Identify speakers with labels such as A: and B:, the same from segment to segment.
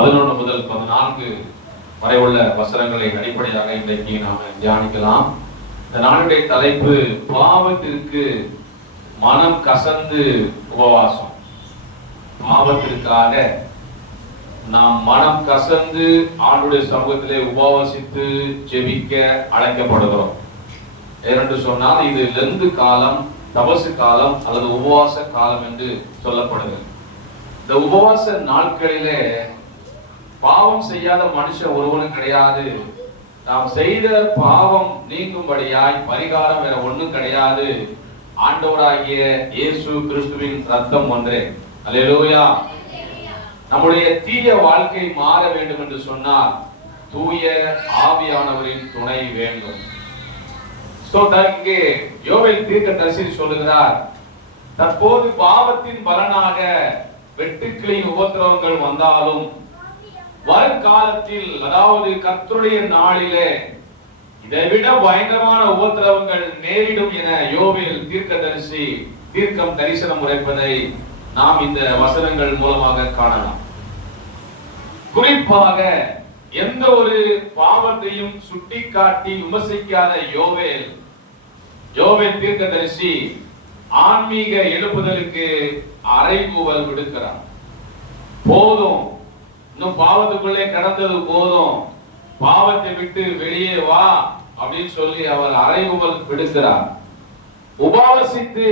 A: பதினொன்று முதல் பதினான்கு வரை உள்ள வசனங்களை அடிப்படையாக இன்றைக்கு நாம் தியானிக்கலாம் இந்த நாளுடைய தலைப்பு பாவத்திற்கு மனம் கசந்து உபவாசம் பாவத்திற்காக நாம் மனம் கசந்து ஆண்டுடைய சமூகத்திலே உபவாசித்து ஜெபிக்க அழைக்கப்படுகிறோம் ஏனென்று சொன்னால் இது லெந்து காலம் தபசு காலம் அல்லது உபவாச காலம் என்று சொல்லப்படுகிறது இந்த உபவாச நாட்களிலே பாவம் செய்யாத மனுஷன் ஒருவனும் கிடையாது நாம் செய்த பாவம் நீங்கும்படியாய் பரிகாரம் வேற ஒண்ணும் கிடையாது ஆண்டவராகிய இயேசு கிறிஸ்துவின் ரத்தம் ஒன்றே அலையலோயா நம்முடைய தீய வாழ்க்கை மாற வேண்டும் என்று சொன்னால் தூய ஆவியானவரின் துணை வேண்டும் இங்கே யோவை தீர்க்க தரிசி சொல்லுகிறார் தற்போது பாவத்தின் பலனாக வெட்டுக்களின் உபத்திரவங்கள் வந்தாலும் வருங்காலத்தில் அதாவது கத்தருடைய நாளிலே இதைவிட பயங்கரமான உபத்திரவங்கள் நேரிடும் என யோவில் தீர்க்க தரிசி தீர்க்கம் தரிசனம் உரைப்பதை நாம் இந்த வசனங்கள் மூலமாக காணலாம் குறிப்பாக எந்த ஒரு பாவத்தையும் சுட்டிக்காட்டி விமர்சிக்காத யோவேல் யோவேல் தரிசி ஆன்மீக எழுப்புதலுக்கு அறைகூவல் விடுக்கிறார் போதும் இன்னும் பாவத்துக்குள்ளே கடந்தது போதும் பாவத்தை விட்டு வெளியே வா அப்படின்னு சொல்லி அவர் அறைவுகள் விடுக்கிறார் உபவாசித்து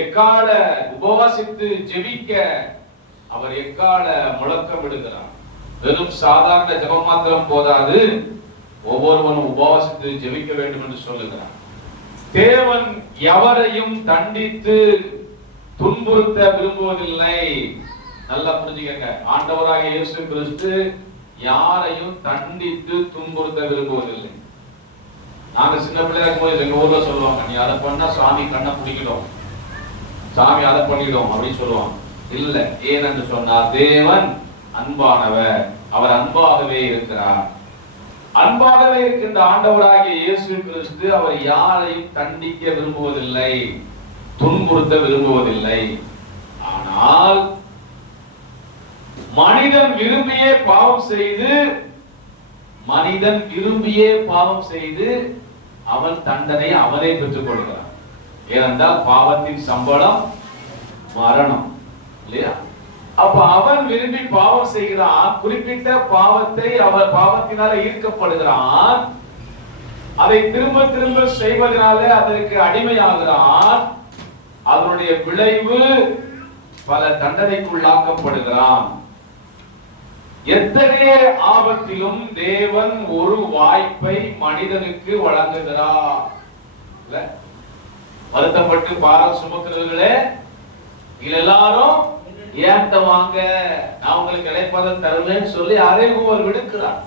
A: எக்கால உபவாசித்து ஜெபிக்க அவர் எக்கால முழக்கம் விடுகிறார் வெறும் சாதாரண ஜபம் மாத்திரம் போதாது ஒவ்வொருவனும் உபவாசித்து ஜெபிக்க வேண்டும் என்று சொல்லுகிறார் தேவன் எவரையும் தண்டித்து துன்புறுத்த விரும்புவதில்லை நல்லா புரிஞ்சுக்கங்க ஆண்டவராக இயேசு கிறிஸ்து யாரையும் தண்டித்து துன்புறுத்த விரும்புவதில்லை நாங்க சின்ன பிள்ளையா இருக்கும்போது எங்க ஊர்ல சொல்லுவாங்க நீ அதை பண்ணா சாமி கண்ணை பிடிக்கிடும் சாமி அதை பண்ணிடும் அப்படின்னு சொல்லுவாங்க இல்ல ஏனென்று சொன்னார் தேவன் அன்பானவர் அவர் அன்பாகவே இருக்கிறார் அன்பாகவே இருக்கின்ற ஆண்டவராகிய இயேசு கிறிஸ்து அவர் யாரையும் தண்டிக்க விரும்புவதில்லை துன்புறுத்த விரும்புவதில்லை ஆனால் மனிதன் விரும்பியே பாவம் செய்து மனிதன் விரும்பியே பாவம் செய்து அவன் தண்டனை அவனே பெற்றுக் கொள்கிறான் ஏனென்றால் பாவத்தின் சம்பளம் மரணம் இல்லையா அப்ப அவன் விரும்பி பாவம் செய்கிறான் குறிப்பிட்ட பாவத்தை அவன் பாவத்தினால ஈர்க்கப்படுகிறான் அதை திரும்ப திரும்ப செய்வதனால அதற்கு அடிமையாகிறான் அதனுடைய விளைவு பல தண்டனைக்குள்ளாக்கப்படுகிறான் எத்தகைய ஆபத்திலும் தேவன் ஒரு வாய்ப்பை மனிதனுக்கு வழங்குகிறார் வருத்தப்பட்டு பாரம் சுமக்கிறவர்களே எல்லாரும் ஏத்த வாங்க நான் உங்களுக்கு கிடைப்பதை தருவேன் சொல்லி அறைகூவல் விடுக்கிறார்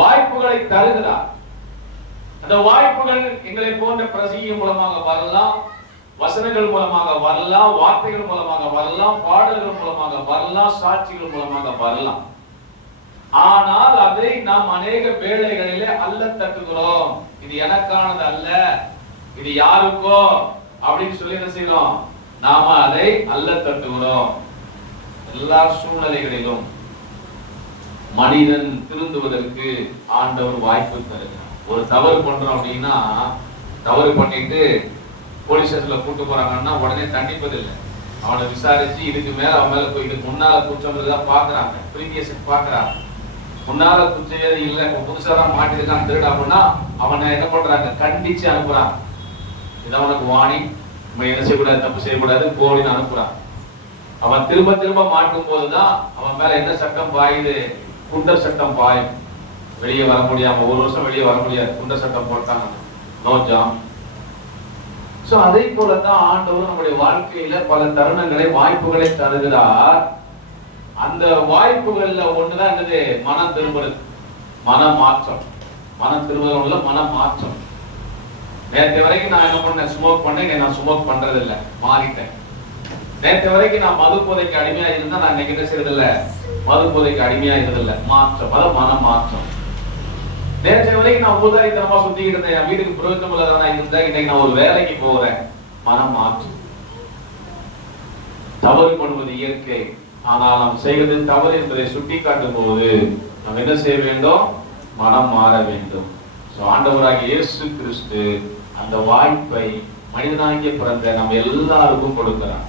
A: வாய்ப்புகளை தருகிறார் அந்த வாய்ப்புகள் எங்களை போன்ற பிரசங்க மூலமாக வரலாம் வசனங்கள் மூலமாக வரலாம் வார்த்தைகள் மூலமாக வரலாம் பாடல்கள் மூலமாக வரலாம் சாட்சிகள் மூலமாக வரலாம் ஆனால் அதை நாம் அநேக வேலைகளிலே அல்ல தட்டுகிறோம் இது எனக்கானது அல்ல இது யாருக்கோ அப்படின்னு சொல்லி என்ன செய்யறோம் நாம அதை அல்ல தட்டுகிறோம் எல்லா சூழ்நிலைகளிலும் மனிதன் திருந்துவதற்கு ஆண்டவர் வாய்ப்பு தருகிறார் ஒரு தவறு பண்றோம் அப்படின்னா தவறு பண்ணிட்டு போலீஸ் ஸ்டேஷன்ல கூட்டு போறாங்கன்னா உடனே தண்டிப்பதில்லை அவனை விசாரிச்சு இதுக்கு மேல அவன் மேல போய் முன்னால முன்னால் குற்றம் தான் பார்க்குறாங்க ப்ரீவியஸ் பார்க்குறாங்க முன்னால் குற்றம் ஏதும் இல்லை இப்போ புதுசாக தான் மாட்டிருக்கான் திருடா அப்படின்னா அவனை என்ன பண்றாங்க கண்டிச்சு அனுப்புறான் இதான் அவனுக்கு வாணி நம்ம என்ன செய்யக்கூடாது தப்பு செய்யக்கூடாது போலின்னு அனுப்புறான் அவன் திரும்ப திரும்ப மாட்டும் போதுதான் அவன் மேல என்ன சட்டம் பாயுது குண்டர் சட்டம் பாயும் வெளியே வர முடியாம ஒரு வருஷம் வெளியே வர முடியாது குண்டர் சட்டம் போட்டாங்க நோ ஜாம் சோ அதே போலதான் ஆண்டவர் நம்முடைய வாழ்க்கையில பல தருணங்களை வாய்ப்புகளை தருகிறார் அந்த வாய்ப்புகள்ல ஒண்ணுதான் என்னது மன திருமணம் மன மாற்றம் மன திரும்புதல் மன மாற்றம் நேற்று வரைக்கும் நான் என்ன பண்ணேன் ஸ்மோக் பண்ணேன் நான் ஸ்மோக் பண்றது இல்ல மாறிட்டேன் நேற்று வரைக்கும் நான் மது போதைக்கு அடிமையா இருந்தா நான் இன்னைக்கு என்ன இல்ல மது போதைக்கு அடிமையா இருந்ததில்லை மாற்றம் அதாவது மன மாற்றம் நேற்று வரைக்கும் நான் ஊதாரித்தனமா சுத்திக்கிட்டு இருந்தேன் என் வீட்டுக்கு பிரயோஜனம் இல்லாதவனா இருந்தா இன்னைக்கு நான் ஒரு வேலைக்கு போறேன் மனம் மாற்று தவறு பண்ணுவது இயற்கை ஆனால் நாம் செய்வது தவறு என்பதை சுட்டி காட்டும் போது நாம் என்ன செய்ய வேண்டும் மனம் மாற வேண்டும் சோ ஆண்டவராக இயேசு கிறிஸ்து அந்த வாய்ப்பை மனிதனாகிய பிறந்த நம்ம எல்லாருக்கும் கொடுக்கிறார்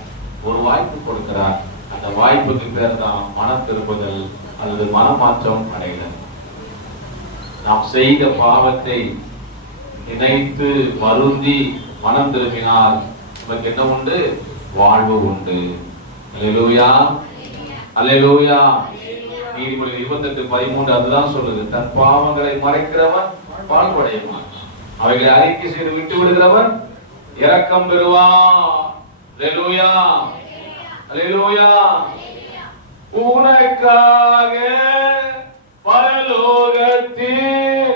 A: ஒரு வாய்ப்பு கொடுக்கிறார் அந்த வாய்ப்புக்கு பேர் தான் மன திருப்புதல் அல்லது மனமாற்றம் அடையலை நாம் செய்த பாவத்தை நினைத்து வருந்தி மனம் திரும்பினால் நமக்கு என்ன உண்டு வாழ்வு உண்டு அலையலூயா அலையலூயா நீதிமொழி இருபத்தெட்டு பதிமூன்று அதுதான் சொல்லுது தன் பாவங்களை மறைக்கிறவன் பால்படையுமான் அவைகளை அறிக்கை செய்து விட்டு விடுகிறவன் இரக்கம் பெறுவான் அலையலூயா அலையலூயா உனக்காக பரலோகத்தில்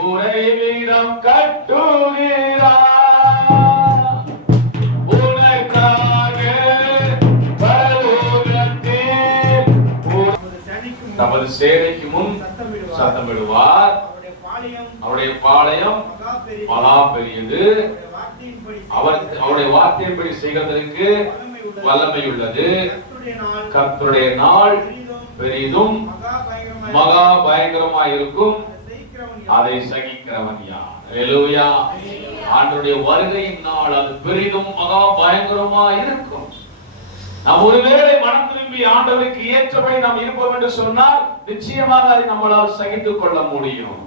A: உறைவிடம் கட்டுகிறார்
B: நமது சேவைக்கு முன் சத்தமிடுவார் அவருடைய பாளையம் பலா பெரியது அவர் அவருடைய வார்த்தையின்படி
A: செய்கிறதற்கு வல்லமை உள்ளது கர்த்தருடைய நாள் பெரிதும் மகா பயங்கரமா இருக்கும் அதை சகிக்கிறவன் யார் ஆண்டுடைய வருகையின் நாள் அது பெரிதும் மகா பயங்கரமா இருக்கும்
B: நாம் ஒருவேளை
A: மனம் திரும்பி ஆண்டவருக்கு ஏற்றபடி நாம் இருப்போம் என்று சொன்னால் நிச்சயமாக அதை நம்மளால் சகித்துக் கொள்ள முடியும்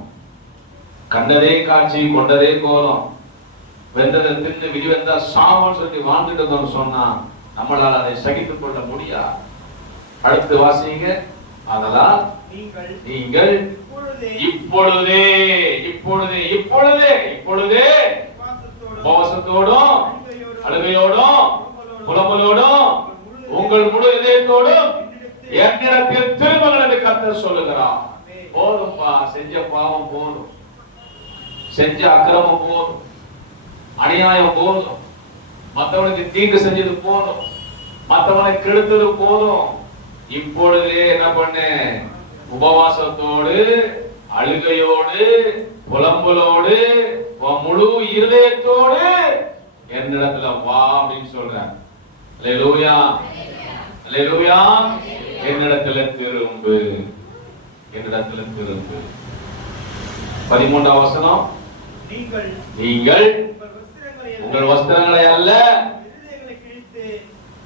A: கண்டதே காட்சி கொண்டதே கோலம் வெந்ததை தின்னு விரிவந்தா சாமன் சொல்லி வாழ்ந்துட்டு சொன்னா நம்மளால் அதை சகித்துக் கொள்ள முடியாது அடுத்து வாசிங்க அதெல்லாம் நீங்கள் இப்பொழுதே இப்பொழுதே இப்பொழுதே இப்பொழுதே உபவாசத்தோடும் அழுகையோடும் புலம்பலோடும் உங்கள் முழு இதயத்தோடும் என்னிடத்தில் திருமணம் என்று கத்தர் சொல்லுகிறார் போதும்பா செஞ்ச பாவம் போதும் செஞ்ச அக்கிரமம் போதும் அநியாயம் போதும் மற்றவனுக்கு தீங்கு செஞ்சது போதும் மற்றவனை கெடுத்தது போதும் இப்பொழுதே என்ன பண்ணேன் உபவாசத்தோடு அழுகையோடு புலம்புலோடு முழு இருதயத்தோடு என்னிடத்துல வா அப்படின்னு சொல்றேன் என்னிடத்துல திரும்பு என்னிடத்துல திரும்பு பதிமூன்றாம் வசனம் நீங்கள் உங்கள் வஸ்திரங்களை அல்ல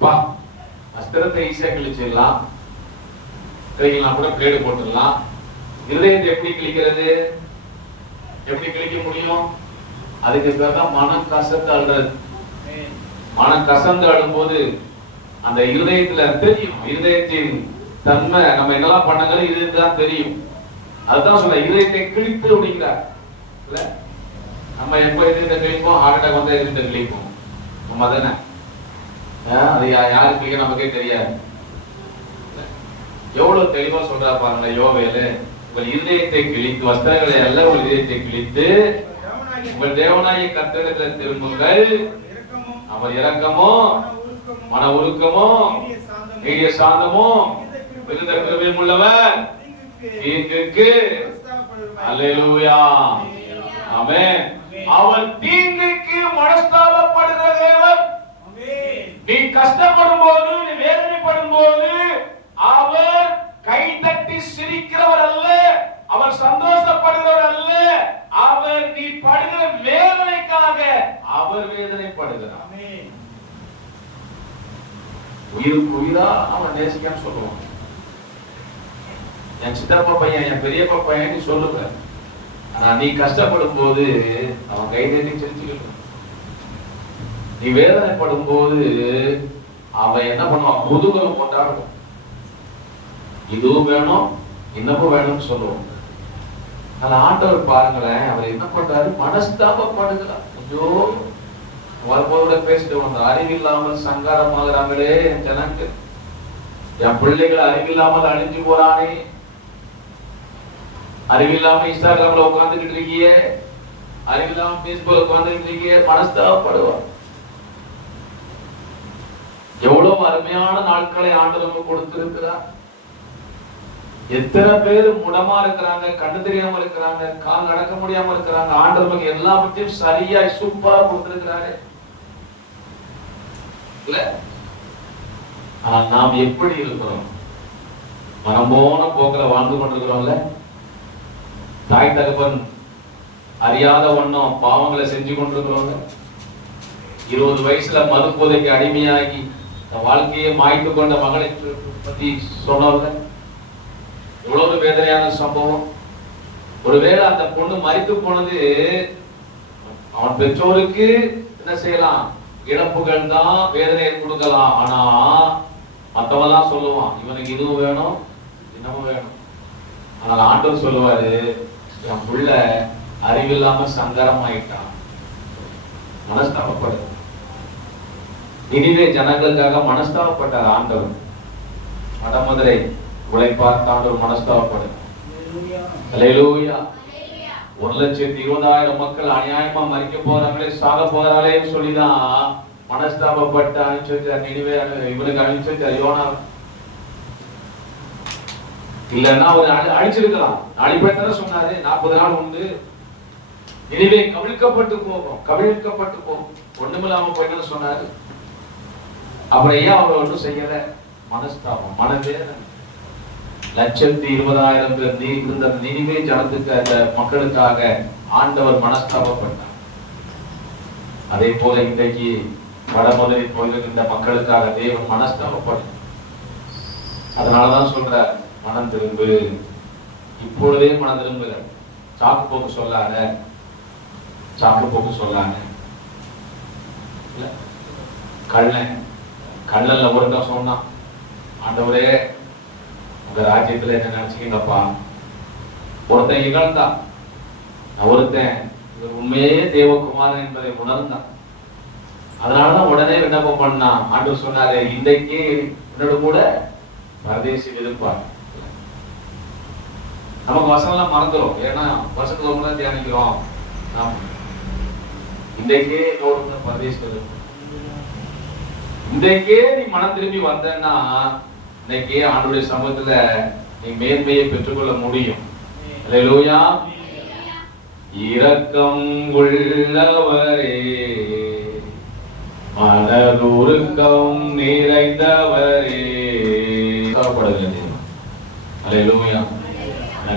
A: வஸ்திரத்தை ஈஸியா கிழிச்சிடலாம் கிளிக்கலாம் கூட பிளேடு போட்டுடலாம் இருதயத்தை எப்படி கிளிக்கிறது எப்படி கிளிக்க முடியும் அதுக்கு பேர் தான் மனம் கசத்து அழுறது மனம் கசந்து அழும்போது அந்த இருதயத்துல தெரியும் இருதயத்தின் தன்மை நம்ம என்னெல்லாம் பண்ணங்களும் இருதயத்தை தான் தெரியும் அதுதான் சொல்ல இதயத்தை கிழித்து அப்படிங்கிறார் இல்ல நம்ம எப்ப இதயத்தை கிழிப்போம் ஹார்ட் அட்டாக் வந்தா இதயத்தை கிழிப்போம் நம்ம தானே அது யாருக்கு கிளிக்க நமக்கே தெரியாது எவ்வளவு தெளிவா சொல்றா பாருங்க யோவேலு உங்கள் இதயத்தை கிழித்து வஸ்திரங்களை அல்ல உங்கள் இதயத்தை கிழித்து உங்கள் தேவனாய கத்திரத்துல திரும்புங்கள் அவர் இறக்கமோ மன உருக்கமோ நீடிய சாந்தமோ விருத கிருபையும் உள்ளவர் தீங்குக்கு அல்லேலூயா ஆமென் அவர் தீங்குக்கு மனஸ்தாபப்படுகிற தேவன் நீ கஷ்டப்படும் போது நீ வேதனைப்படும் போது அவர் கைதட்டி சிரிக்கிறவர் அல்ல அவர் சந்தோஷப்படுகிறவர் அல்ல அவர் நீ படுகிற வேதனைக்காக அவர் வேதனைப்படுகிறார் உயிருக்கு உயிரா அவன் நேசிக்கான்னு சொல்லுவான் என் சித்தப்பா பையன் என் பெரியப்பா பையன் நீ சொல்லுங்க ஆனா நீ கஷ்டப்படும் போது அவன் கை தட்டி சிரிச்சுக்கணும் நீ வேதனைப்படும் போது அவன் என்ன பண்ணுவான் முதுகலும் கொண்டாடுவான் இதுவும் வேணும் இன்னமும் வேணும்னு சொல்லுவோம் அந்த ஆண்டவர் பாருங்களேன் அவர் என்ன பண்றாரு மனஸ்தாபப்படுகிறார் ஐயோ வரும்போதோட பேசிட்டு வந்த அறிவில்லாமல் சங்காரமாகிறாங்களே ஜனங்க என் பிள்ளைகள் அறிவில்லாமல் அழிஞ்சு போறானே அறிவில்லாம இன்ஸ்டாகிராம்ல உட்காந்துக்கிட்டு இருக்கிய அறிவில்லாம பேஸ்புக்ல உட்காந்துக்கிட்டு இருக்கிய மனஸ்தாபப்படுவார் எவ்வளவு அருமையான நாட்களை ஆண்டு நமக்கு கொடுத்திருக்கிறார் எத்தனை பேர் முடமா இருக்கிறாங்க கண்ணு தெரியாம இருக்கிறாங்க கால் நடக்க முடியாம இருக்கிறாங்க ஆண்டவர்கள் எல்லா பற்றியும் சரியாய் சூப்பரா கொடுத்திருக்கிறாரு இல்ல நாம் எப்படி இருக்கிறோம் மனமோன போக்கில வாழ்ந்து கொண்டிருக்கிறோம்ல தாய் தகப்பன் அறியாத ஒன்றும் பாவங்களை செஞ்சு கொண்டிருக்கிறோம்ல இருபது வயசுல மது போதைக்கு அடிமையாகி வாழ்க்கையை மாய்த்து கொண்ட மகளை பத்தி சொன்னவர்கள் இவ்வளவு வேதனையான சம்பவம் ஒருவேளை அந்த பொண்ணு மறித்து போனது அவன் பெற்றோருக்கு என்ன செய்யலாம் இழப்புகள் தான் வேதனையை கொடுக்கலாம் ஆனா மத்தவன் தான் சொல்லுவான் இவனுக்கு இதுவும் வேணும் இன்னமும் வேணும்
B: ஆனால் ஆண்டவர் சொல்லுவாரு என் புள்ள
A: அறிவில்லாம சங்கரமாயிட்டான் மனஸ்தாபப்படு இனிவே ஜனங்களுக்காக மனஸ்தாபப்பட்டார் ஆண்டவர் வடமதுரை உழைப்பார் தாண்டவர் மனஸ்தாபப்படும் ஒரு லட்சத்தி இருபதாயிரம் மக்கள் அநியாயமா மறிக்க போறாங்களே சாக போறாங்களேன்னு சொல்லிதான் மனஸ்தாபப்பட்டு அனுப்பிச்சிருக்கார் நினைவே இவனுக்கு அனுப்பிச்சிருக்கார் யோனா இல்லைன்னா அவர் அழிச்சிருக்கலாம் அழிப்பட்டத சொன்னாரு நாற்பது நாள் உண்டு நினைவே கவிழ்க்கப்பட்டு போகும் கவிழ்க்கப்பட்டு போகும் ஒண்ணுமில்லாம போயிட்டு சொன்னாரு அப்புறம் ஏன் அவர் ஒன்றும் செய்யல மனஸ்தாபம் மனதே லட்சத்தி இருபதாயிரம் பேர் நீ இருந்த நினைவே ஜனத்துக்கு அந்த மக்களுக்காக ஆண்டவர் மனஸ்தாபப்பட்டார் அதே போல இன்றைக்கு வடமுதலில் போயிருக்கின்ற மக்களுக்காக தேவன் மனஸ்தாபப்படும் அதனாலதான் சொல்ற மனம் திரும்பு இப்பொழுதே மனம் திரும்புகிற சாக்கு போக்கு சொல்லாத சாக்கு போக்கு சொல்லாத கள்ளன் கள்ளன்ல ஒருக்கா சொன்னான் ஆண்டவரே உங்க ராஜ்யத்துல என்ன நினைச்சீங்கப்பா ஒருத்தன் இகழ்ந்தான் ஒருத்தன் இவர் உண்மையே தேவகுமாரன் என்பதை உணர்ந்தான் அதனாலதான் உடனே விண்ணப்பம் பண்ணான் ஆண்டு சொன்னாரு இன்றைக்கு உன்னோட கூட பரதேசி விருப்பார் நமக்கு வசனம்லாம் மறந்துடும் ஏன்னா வருஷத்துல ரொம்ப தான் தியானிக்கிறோம் நாம் இன்றைக்கே பரதேசி விருப்பம் இன்றைக்கே நீ மனம் திரும்பி வந்தேன்னா இன்னைக்கு ஆண்டுடைய சமூகத்துல நீ மேன்மையை பெற்றுக்கொள்ள முடியும் இரக்கம் உள்ளவரே மனதுருக்கம் நிறைந்தவரே எனக்கு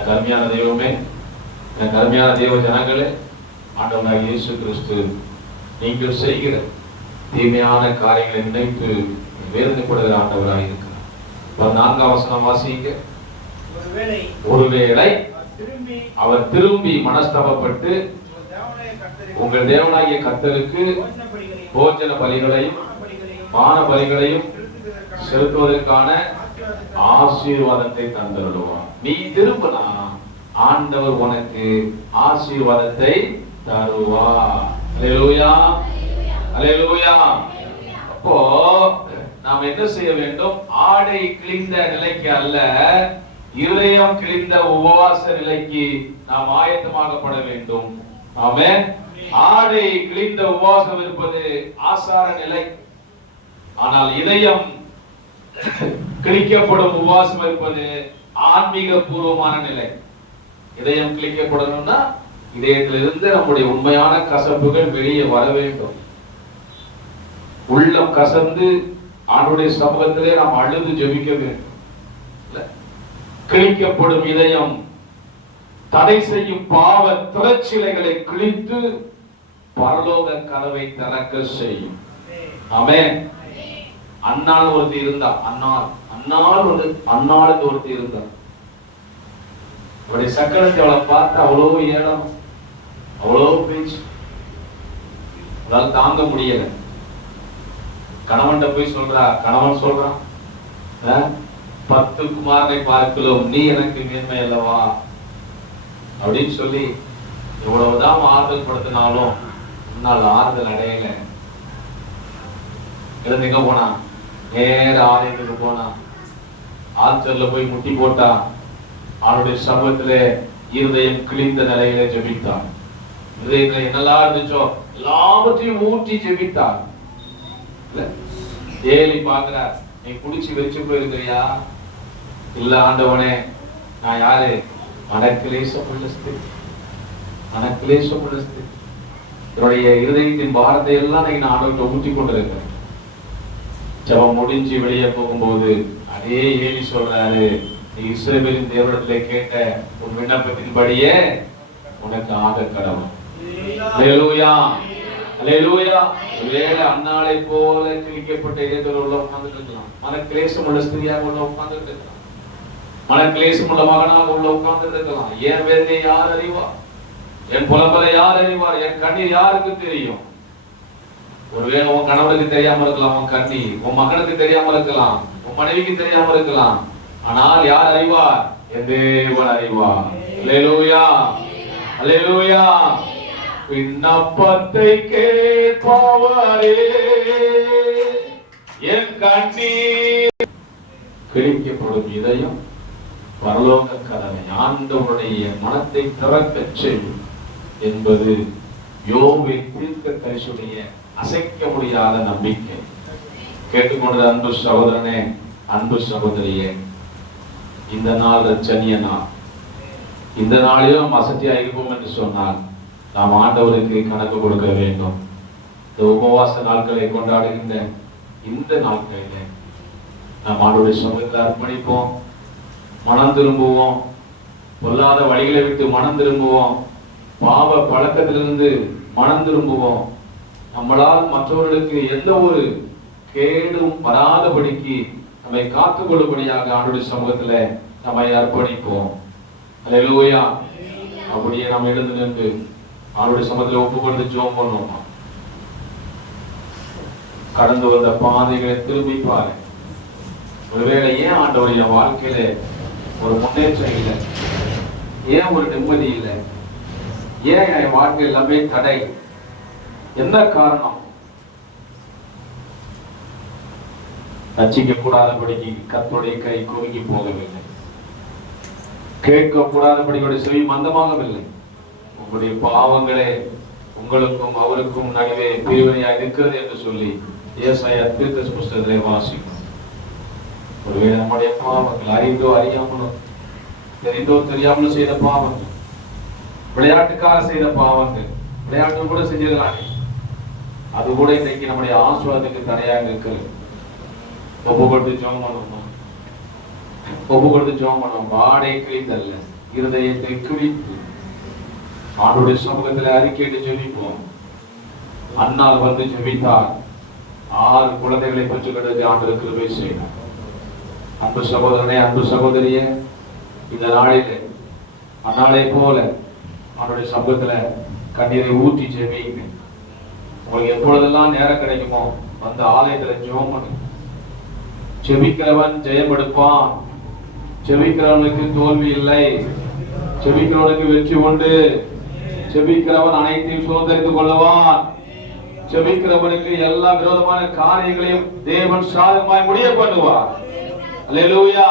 A: கருமையான தெய்வமே எனக்கு கருமையான தெய்வ ஜனங்களே ஆண்டவனாக இயேசு கிறிஸ்து நீங்கள் செய்கிற தீமையான காரியங்களை நினைத்து வேதனைப்படுகிற ஆண்டவராக இருக்கிற நான்காம் வசனம் வாசிங்க ஒருவேளை அவர் திரும்பி மனஸ்தபப்பட்டு உங்கள் தேவனாகிய கத்தருக்கு போஜன பலிகளையும் பான பலிகளையும் செலுத்துவதற்கான ஆசீர்வாதத்தை தந்துடுவார் நீ திரும்பினா ஆண்டவர் உனக்கு ஆசீர்வாதத்தை தருவா அலையலூயா அலையலூயா அப்போ நாம் என்ன செய்ய வேண்டும் ஆடை கிழிந்த நிலைக்கு அல்ல இருதயம் கிழிந்த உபவாச நிலைக்கு நாம் ஆயத்தமாகப்பட வேண்டும் ஆமே ஆடை கிழிந்த உபவாசம் இருப்பது ஆசார நிலை ஆனால் இதயம் கிழிக்கப்படும் உபவாசம் இருப்பது ஆன்மீக பூர்வமான நிலை இதயம் கிழிக்கப்படணும்னா இதயத்திலிருந்து நம்முடைய உண்மையான கசப்புகள் வெளியே வர வேண்டும் உள்ளம் கசந்து ஆண்டுடைய சமூகத்திலே நாம் அழுது ஜபிக்க வேண்டும் கிழிக்கப்படும் இதயம் தடை செய்யும் பாவ திரச்சிலைகளை கிழித்து பரலோக கதவை திறக்க செய்யும் அமே அண்ணால் ஒருத்தி இருந்தா அண்ணா அண்ணால் ஒரு அண்ணாளுக்கு ஒருத்தி இருந்தா அவருடைய சக்கரத்தை அவளை பார்த்து அவ்வளோ ஏழம் அவ்வளோ பேச்சு அதால் தாங்க முடியலை கணவன்கிட்ட போய் சொல்றா கணவன் சொல்றான் பத்து குமாரனை பார்க்கலாம் நீ எனக்கு மேன்மை அல்லவா அப்படின்னு சொல்லி எவ்வளவுதான் ஆறுதல் படுத்தினாலும் உன்னால் ஆறுதல் அடையல எழுந்து போனா நேர ஆலயத்துக்கு போனா ஆத்தர்ல போய் முட்டி போட்டா அவனுடைய சமூகத்துல இருதயம் கிழிந்த நிலையில ஜபித்தான் இருதயத்துல என்னெல்லாம் இருந்துச்சோ எல்லாவற்றையும் ஊற்றி ஜபித்தான் ஏலி பாக்குற நீ குடிச்சு வச்சு போயிருக்கிறியா இல்ல ஆண்டவனே நான் யாரு மனக்கிலேசமுள்ள ஸ்திரி மனக்கிலேசமுள்ள என்னுடைய இருதயத்தின் பாரத்தை எல்லாம் நீங்க நான் ஆண்டவர்கிட்ட ஊற்றி கொண்டிருக்கிறேன் ஜபம் முடிஞ்சு வெளியே போகும்போது அதே ஏலி சொல்றாரு நீ இஸ்ரேலின் தேவரத்துல கேட்ட உன் விண்ணப்பத்தின்படியே உனக்கு ஆக கடவுள் ஒருவேளை அண்ணாளை போல கிழிக்கப்பட்ட உள்ள உட்கார்ந்துட்டு இருக்கலாம் மன கிளேசம் உள்ள ஸ்திரியாக உள்ள உட்கார்ந்துட்டு இருக்கலாம்
B: மன கிளேசம் உள்ள மகனாக
A: உள்ள உட்கார்ந்துட்டு இருக்கலாம் என் வேதனை யார் அறிவா என் புலம்பலை யார் அறிவார் என் கண்ணீர் யாருக்கு தெரியும் ஒருவேளை உன் கணவனுக்கு தெரியாம இருக்கலாம் உன் கண்ணி உன் மகனுக்கு தெரியாம இருக்கலாம் உன் மனைவிக்கு தெரியாம இருக்கலாம் ஆனால் யார் அறிவார் என் தேவன் அறிவார் அல்லேலூயா அல்லேலூயா விண்ணப்பத்தை கேட்பவரே என் கண்ணீர் கிழிக்கப்படும் இதயம் பரலோக கதவை ஆண்டவனுடைய மனத்தை திறக்க செய்யும் என்பது யோகை தீர்க்க தரிசுடைய அசைக்க முடியாத நம்பிக்கை கேட்டுக்கொண்டது அன்பு சகோதரனே அன்பு சகோதரியே இந்த நாள் ரச்சனிய இந்த நாளிலும் அசத்தியா இருப்போம் என்று சொன்னால் நாம் ஆண்டவருக்கு கணக்கு கொடுக்க வேண்டும் இந்த உபவாச நாட்களை கொண்டாடுகின்ற இந்த நாட்களில் நாம் ஆண்டோட சமூகத்தில் அர்ப்பணிப்போம் மனம் திரும்புவோம் பொல்லாத வழிகளை விட்டு மனம் திரும்புவோம் பாவ பழக்கத்திலிருந்து மனம் திரும்புவோம் நம்மளால் மற்றவர்களுக்கு எந்த ஒரு கேடும் வராதபடிக்கு நம்மை காத்து கொள்ளும்படியாக ஆண்டோட சமூகத்துல நம்மை அர்ப்பணிப்போம் அலையிலூயா அப்படியே நம்ம எழுந்து நின்று அவருடைய சமத்துல ஒப்பு கொடுத்து ஜோம் பண்ணுவோமா கடந்து வந்த பாதைகளை திரும்பி பாரு ஒருவேளை ஏன் ஆண்டவர் என் வாழ்க்கையில ஒரு முன்னேற்றம் இல்லை ஏன் ஒரு நிம்மதி இல்லை ஏன் என் வாழ்க்கை எல்லாமே தடை எந்த காரணம் ரச்சிக்க கூடாதபடிக்கு கத்துடைய கை குறுங்கி போகவில்லை கேட்க கூடாதபடி செவி மந்தமாகவில்லை உங்களுடைய பாவங்களே உங்களுக்கும் அவருக்கும் நடுவே பிரிவினையாக இருக்கிறது என்று சொல்லி ஏசாயா திருத்த
B: ஒருவேளை நம்முடைய பாவங்கள் அறிந்தோ அறியாமலோ
A: தெரிந்தோ தெரியாமலும் செய்த பாவங்கள் விளையாட்டுக்காக செய்த பாவங்கள் விளையாட்டு கூட செஞ்சிடலாமே அது கூட இன்றைக்கு நம்முடைய ஆசுவாதத்துக்கு தடையாக இருக்கிறது ஒப்பு கொடுத்து ஜோம் பண்ணுவோமா ஒப்பு கொடுத்து ஜோம் பண்ணுவோம் வாடை கிழிந்தல்ல இருதயத்தை கிழித்து ஆண்டுடைய சமூகத்தில் அறிக்கையிட்டு ஜெபிப்போம் அண்ணால் வந்து ஜெபித்தார் ஆறு குழந்தைகளை பெற்றுக் கிடந்து ஆண்டு கிருபை செய்தார் அன்பு சகோதரனே அன்பு சகோதரியே இந்த நாளில் அந்நாளை போல அவனுடைய சமூகத்தில் கண்ணீரை ஊற்றி ஜெபிங்க உங்களுக்கு எப்பொழுதெல்லாம் நேரம் கிடைக்குமோ வந்து ஆலயத்தில் ஜெபம் பண்ணு செபிக்கிறவன் ஜெயம் செபிக்கிறவனுக்கு தோல்வி இல்லை செபிக்கிறவனுக்கு வெற்றி உண்டு செபிக்கிறவன் அனைத்தையும் சுதந்திரித்துக் கொள்ளவான் செபிக்கிறவனுக்கு எல்லா விரோதமான காரியங்களையும் தேவன் சாதகமாய் முடிய பண்ணுவார் அல்லேலூயா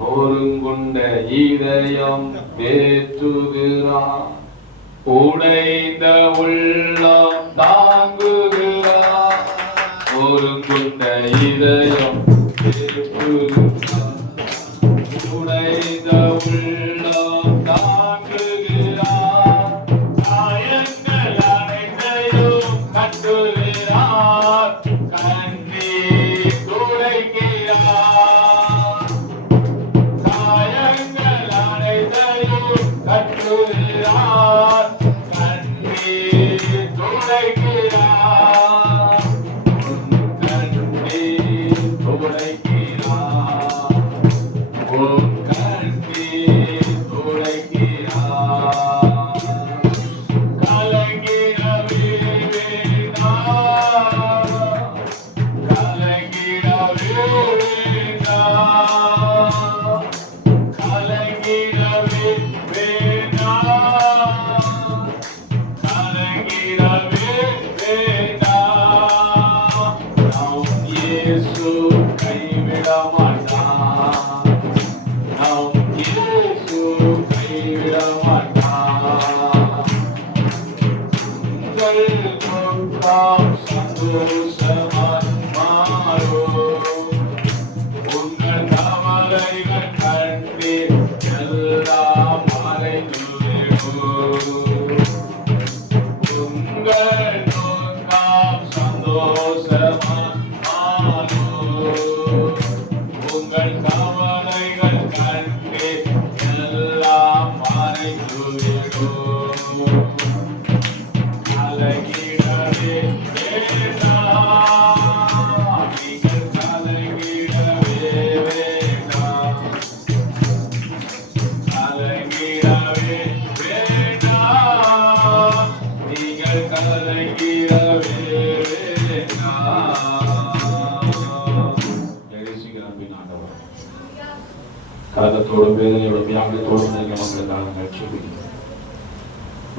A: நோருங்கொண்ட இதயம் வேற்றுகிறான் உடைந்த உள்ளம் தாங்குகிறான் நோருங்கொண்ட இதயம் வேற்றுகிறான்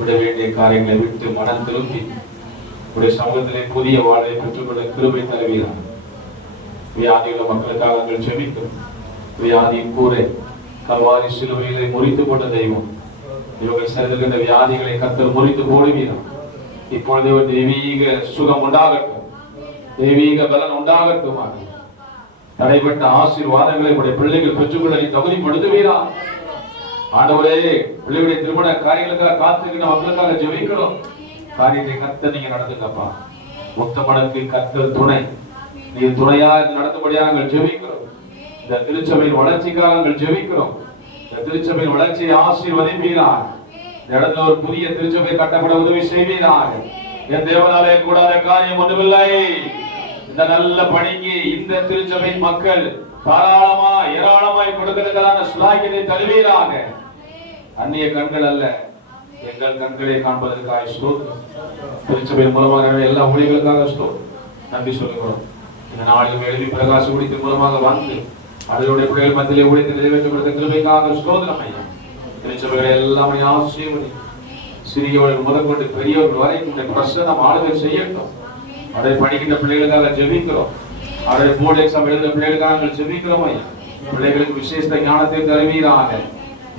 A: விட வேண்டிய காரியங்களை விட்டு மனம் திரும்பி
B: உடைய சமூகத்திலே புதிய
A: வாழ்வை பெற்றுக்கொள்ள கிருபை தருவீரா வியாதியுள்ள மக்களுக்காக நாங்கள் செபிக்கும் வியாதியின் கூரை கல்வாரி சிலுவையிலே முறித்து கொண்ட தெய்வம் இவர்கள் சேர்ந்திருக்கின்ற வியாதிகளை கத்தர் முறித்து போடுவீரா இப்பொழுது ஒரு தெய்வீக சுகம் உண்டாகட்டும் தெய்வீக பலன் உண்டாகட்டுமா தடைபட்ட ஆசீர்வாதங்களை உடைய பிள்ளைகள் பெற்றுக்கொள்ள தகுதிப்படுத்துவீரா ஆண்டவரே பிள்ளைகளுடைய திருமண காரியங்களுக்காக காத்துக்கிற மக்களுக்காக ஜெபிக்கிறோம் காரியத்தை கத்த நீங்க நடத்துங்கப்பா மொத்த மடக்கு கத்தல் துணை நீ துணையா நடத்தபடியாக நாங்கள் ஜெபிக்கிறோம் இந்த திருச்சபையின் வளர்ச்சிக்காக நாங்கள் ஜெபிக்கிறோம் இந்த திருச்சபையின் வளர்ச்சியை ஆசீர்வதிப்பீரார் இந்த இடத்துல ஒரு புதிய திருச்சபை கட்டப்பட உதவி செய்வீரார் என் தேவனாலே கூடாத காரியம் ஒன்றுமில்லை இந்த நல்ல பணிக்கு இந்த திருச்சபை மக்கள் தாராளமா ஏராளமாய் கொடுக்கிறதான சுலாக்கியத்தை தருவீராக அந்நிய கண்கள் அல்ல எங்கள் கண்களை காண்பதற்காக ஸ்தோத்திரம் திருச்சபையின் மூலமாக எல்லா ஊழியர்களுக்காக ஸ்தோத்திரம் நன்றி சொல்லுகிறோம் இந்த நாளிலும் எழுதி பிரகாச ஊழியத்தின் மூலமாக வாழ்ந்து அதனுடைய பிள்ளைகள் மத்தியிலே ஊழியத்தை நிறைவேற்றி கொடுத்த கிருமைக்காக ஸ்தோத்திரம் ஐயா திருச்சபைகளை எல்லாம் ஆசிரியமணி சிறியவர்கள் முதற்கொண்டு பெரியவர்கள் வரைக்கும் பிரசனம் ஆளுகை செய்யட்டும் அதை படிக்கின்ற பிள்ளைகளுக்காக ஜெபிக்கிறோம் அவரை போர்டு எக்ஸாம் எழுதுகிற பிள்ளைகளுக்காக ஜெபிக்கிறோம் ஐயா பிள்ளைகளுக்கு விசேஷ ஞானத்தை தருவீராக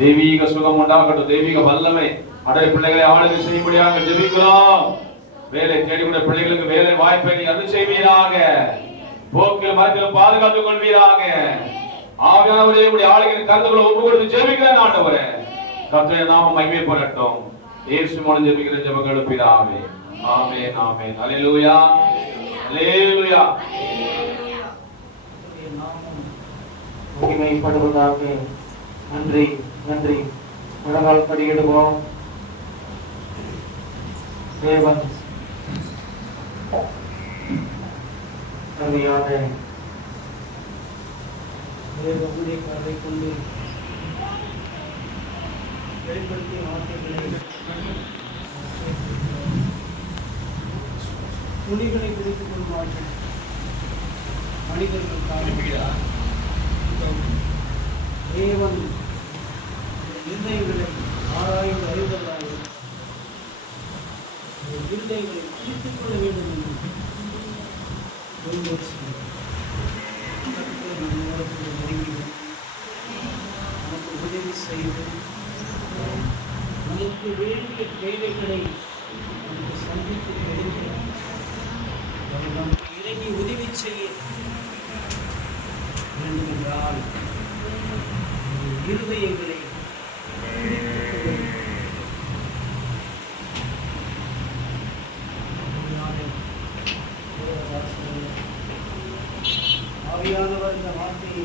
A: தெய்வீக சுகம் உண்டாகட்டும் தெய்வீக வல்லமை அடைய பிள்ளைகளை ஆளுகை செய்யும்படியாக ஜெபிக்கிறோம் வேலை தேடிவிட பிள்ளைகளுக்கு வேலை வாய்ப்பை நீ அருள் செய்வீராக போக்கில் மரத்திலும் பாதுகாத்துக் கொள்வீராக ஆவியானவரே உடைய ஆளுகையின் கருத்துக்களை ஒப்பு கொடுத்து ஜெபிக்கிறேன் ஆண்டவரே கர்த்தரை நாம மகிமை பெறட்டும் இயேசு மூலம் ஜெபிக்கிற ஜெபங்கள் பிதாவே ஆமேன் ஆமேன் அலையலூயா
C: அலையலூயா
A: மகிமைப்படுவதாக
C: நன்றி நன்றி முழங்கால் படியிடுவோம் தேவன் நன்றியான உங்களுடைய பார்வை கொண்டு
B: வெளிப்படுத்திய வார்த்தைகளை
C: துணிகளை குறித்துக் கொள்வார்கள்
B: மனிதர்கள் தேவன்
C: பிள்ளைகளை பிடித்துக் கொள்ள வேண்டும் என்று நமக்கு உதவி செய்து நமக்கு வேண்டிய தேவைகளை ஆவியானவர் இந்த வார்த்தையை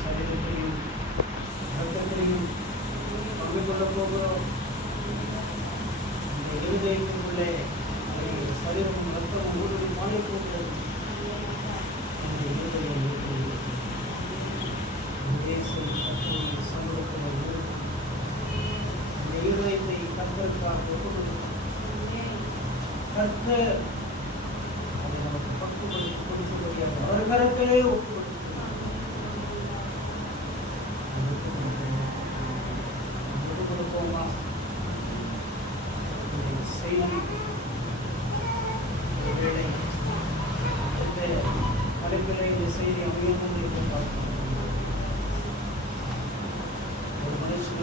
C: சரீரத்தையும் ரத்தத்தையும் பங்கு போகிறோம் இந்த இருதயத்திற்குள்ளே சரீரமும் ரத்தமும் ஊடுருவி மாறி போகிறது இந்த இருதயம் தேசம் சமூகத்தினர் இந்த இருதயத்தை கத்திற்காக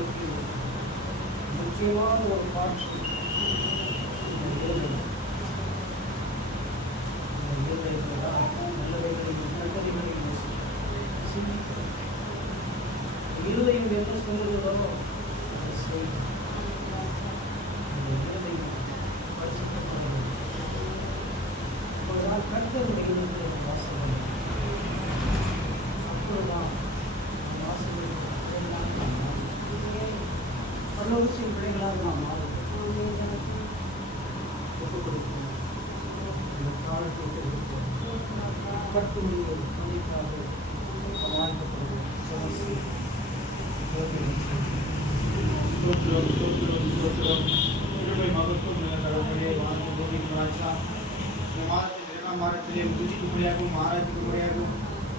C: Mukyamana or Parsi. Healing, there was no
B: ஆராய்ச்சிக்கும் ஆராய்ச்சிக்கு முறையாகும்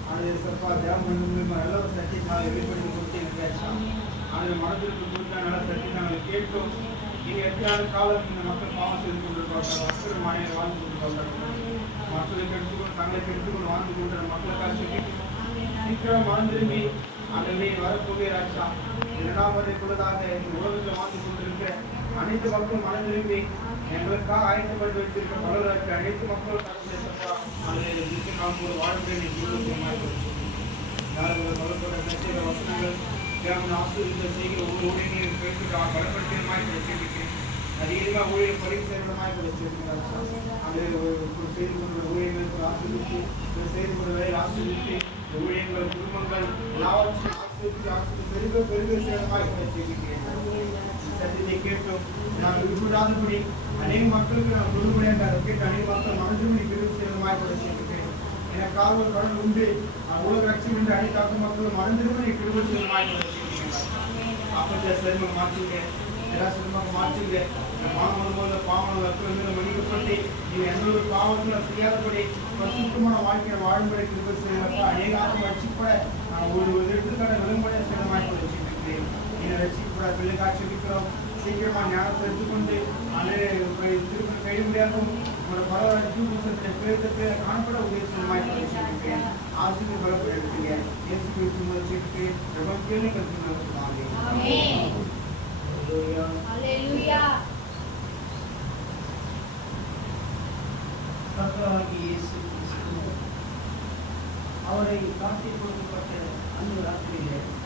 B: ஆனால் சிறப்பாக தேவமன் எல்லாம் சக்தி நாங்கள் வெளிப்படுத்தி கொடுத்து எனக்கு ஆனால் மனத்திற்கு கொடுத்தனால சக்தி நாங்கள் கேட்டோம் நீங்கள் எத்தனை காலம் இந்த மக்கள் பாவம் செய்து கொண்டிருக்கிறார்கள் மக்கள் மாநில வாழ்ந்து கொண்டிருக்கிறார்கள் மக்களை கெடுத்துக்கொண்டு தங்களை கெடுத்துக்கொண்டு வாழ்ந்து கொண்டு மக்களுக்காக சொல்லி சீக்கிரம் மறந்திரும்பி ஆகவே வரப்போகிறாச்சா இரண்டாம் வரை கூடதாக இந்த உலகத்தில் வாழ்ந்து கொண்டிருக்க அனைத்து மக்களும் மனந்திரும்பி எங்களுக்காக ஆயத்தப்பட்டு வைத்திருக்க பலருக்கு அனைத்து மக்களும் அதிகமாக ஊழியர் பரிசெயல்படமாக அது செய்து கொண்ட ஊழியர்களுக்கு ஆசிரியத்து செய்து கொண்ட வேலை ஆசிரியத்து ஊழியர்கள் குடும்பங்கள் எல்லாவற்றையும் ஆசிரியத்து ஆசிரியர் பெருக பெருக சேதமாக செய்திருக்கிறேன் ಸದ್ಯತೆ ಕೇಟ್ಟು ನಾವು ಇರುವುದಾದ ಕೂಡಿ ಅನೇಕ ಮಕ್ಕಳಿಗೆ ನಾವು ತೊಡುಗುಡೆ ಅಂತ ಅದಕ್ಕೆ ಅನೇಕ ಮಕ್ಕಳು ಮನುಷ್ಯನಿಗೆ ಬಿರುಸಿಯನ್ನು ಮಾಡಿಕೊಡುತ್ತೆ எனக்காக ஒரு கடல் உண்டு உலக லட்சம் என்று அனைத்து மக்கள் மறந்துடுவோம் நீ கிருபத்தில் மாற்றி அப்பத்தை செல்வம் மாற்றுங்க எல்லா செல்வம் மாற்றுங்க பாவம் போல பாவம் அற்புதங்களை மன்னிக்கப்பட்டு நீங்கள் எந்த ஒரு பாவத்தில் செய்யாதபடி வாழ்க்கையை வாழும்படி ஒரு விளம்பரம் ची ప్రజలకాక్షికిత్రం సీనియర్ మా న్యాయ తెలుసుకుంటే అనే తిరుపతి వేయడం మన బల చూసిన ఎప్పుడైతే కానపడ ఉద్దేశం మాట్లాడుతుంది ఆశని బలపడుతుంది యేసు క్రీస్తు మన చెట్టుకి ప్రపంచమే కలుగుతున్నాము ఆమేన్ హల్లెలూయా
C: హల్లెలూయా ಕರ್ತನಾಗಿ ಯೇಸು ಕ್ರಿಸ್ತನು ಅವರಿಗೆ ಕಾಟಿಕೊಡಲ್ಪಟ್ಟ ಅಂದು ರಾತ್ರಿಯೇ